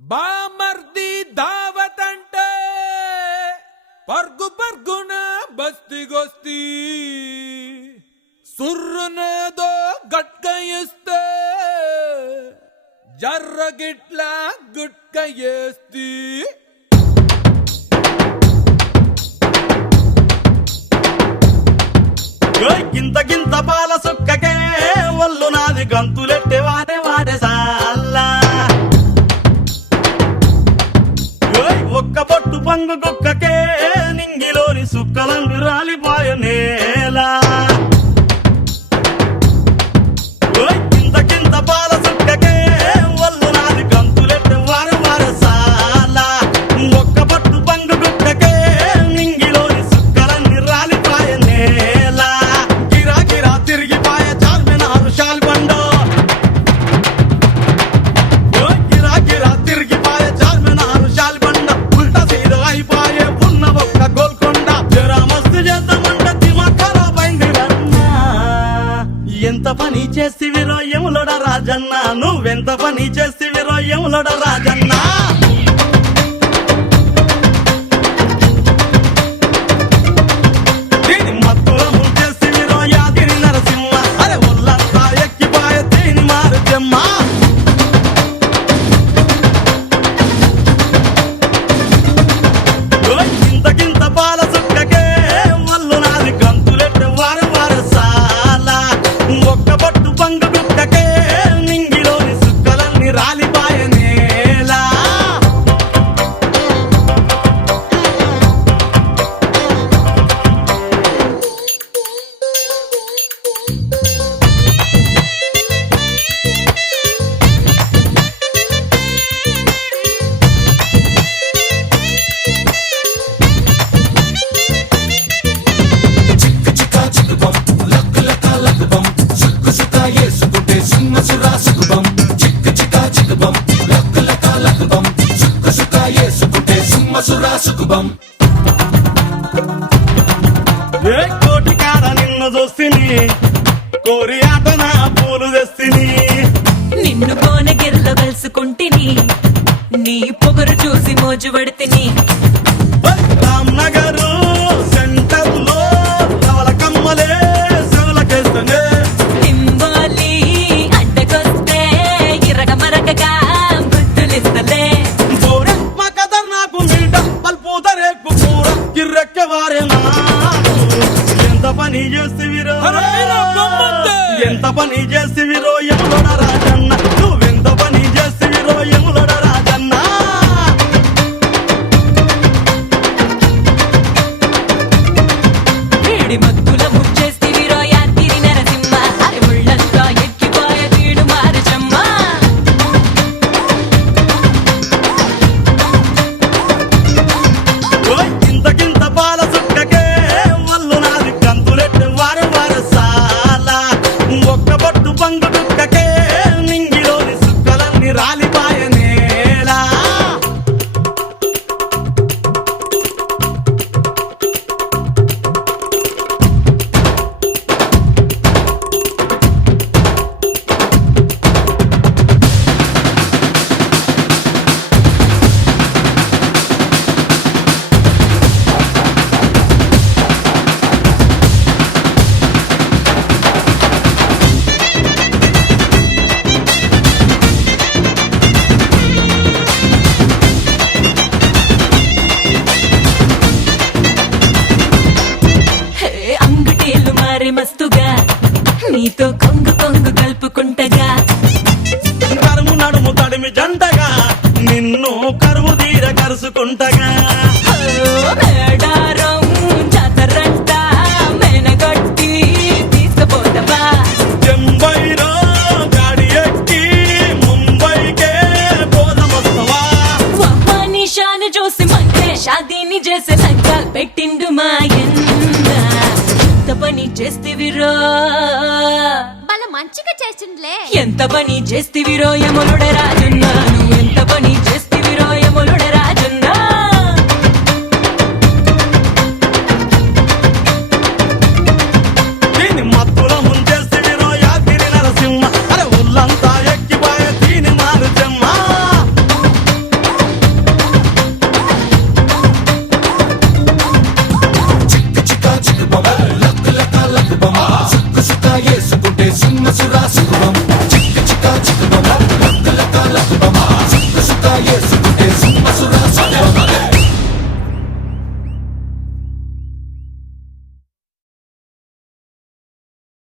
బామర్ది దావత్ అంటే పర్గు పర్గున బస్తిగొస్తి సుర్రునేదో గట్క ఇస్తే జర్రగిట్ల గుట్క ఏస్తి గింత గింత పాల సుక్కకే ఒళ్ళు నాది గంతులెట్టే వాడే వాడే సాల్లా ఒక్క పొట్టు పంగు కుక్కకే నింగిలోని సుక్కలందు రాలిపోయ నేలా గింత గింత పాల సుక్కకే ఒళ్ళు నాది గంతులెట్టే వాడే వాడే సాల్లా ఒక్క పొట్టు పంగు కుక్కకే నింగిలోని సుక్కలన్నీ రాలిపోయ నేలా తిరిగిపాయ చార్మినారు షాల్బండో గిరా గిరా తిరిగిపాయ చార్మినారు షాల్బండ ఉల్టా సీదా అయిపోయే ఉన్న ఒక్క గోల్కొండ జరా మస్తు చేద్దామంట దిమాగ్ ఖరాబ్ అయింది రన్నా ఎంత పని చేస్తివిరో యములోడ రాజన్న నువ్వెంత పని చేస్తివిరో యములోడ రాజన్న కోటి కాడ నిన్ను చూస్తిని కోరి ఆట నా పూలు తెస్తిని నిన్ను కోనగిరిలో కలుసుకుంటిని నీ పొగరు చూసి మోజు పడితిని రామ్నగర్ సెంటర్ లో రవల కమ్మలే సెవలకేస్తనే నింబోలి అడ్డకొస్తే ఇరగ మరగగా బుద్ధులిస్తలే మా కదర్ నాకు మీట పల్పూతరేకు పూర కిర్రెక్కెవారేనా ఎంత పని చేస్తివిరో ఎంత పని చేస్తివిరో యములోడ రాజన్న నువ్వెంత పని చేస్తివిరో యములోడ రాజన్న వేడి మత్తుల ముచ్చేస్తివిరో యాత్రి నరసింహ అరే ముళ్ళంతా ఎక్కిపోయే తీడు మారచమ్మ గింత గింత పాల సుక్కకే ఒళ్ళు నాది గంతులెట్టే వారే వారే సాలా ఒక్క పొట్టు పంగు కుక్కకే నింగిలోని సుక్కలన్నీ రాలిపాయ నేలా అంగుటేలు మారే మస్తుగా నీతో కొంగు కొంగు కలుపుకుంటగా కరుము నడుము తడిమి జంటగా నిన్ను కరువు తీర కరుసుకుంటగా మేడారం జాతరంట మెనగొట్టి తీసుకుపోతావా చెంబైలో గాడి ఎక్కి ముంబైకే పోదమొస్తవా నిషాను చూసి మంటే షాదీని చేసే సంకల్ పెట్టిండు మాయన్న ఎంత పని చేస్తివిరో వాళ్ళ మంచిగా చేసిండ్లే ఎంత పని చేస్తివిరో యములుడ రాజన్న నువ్వు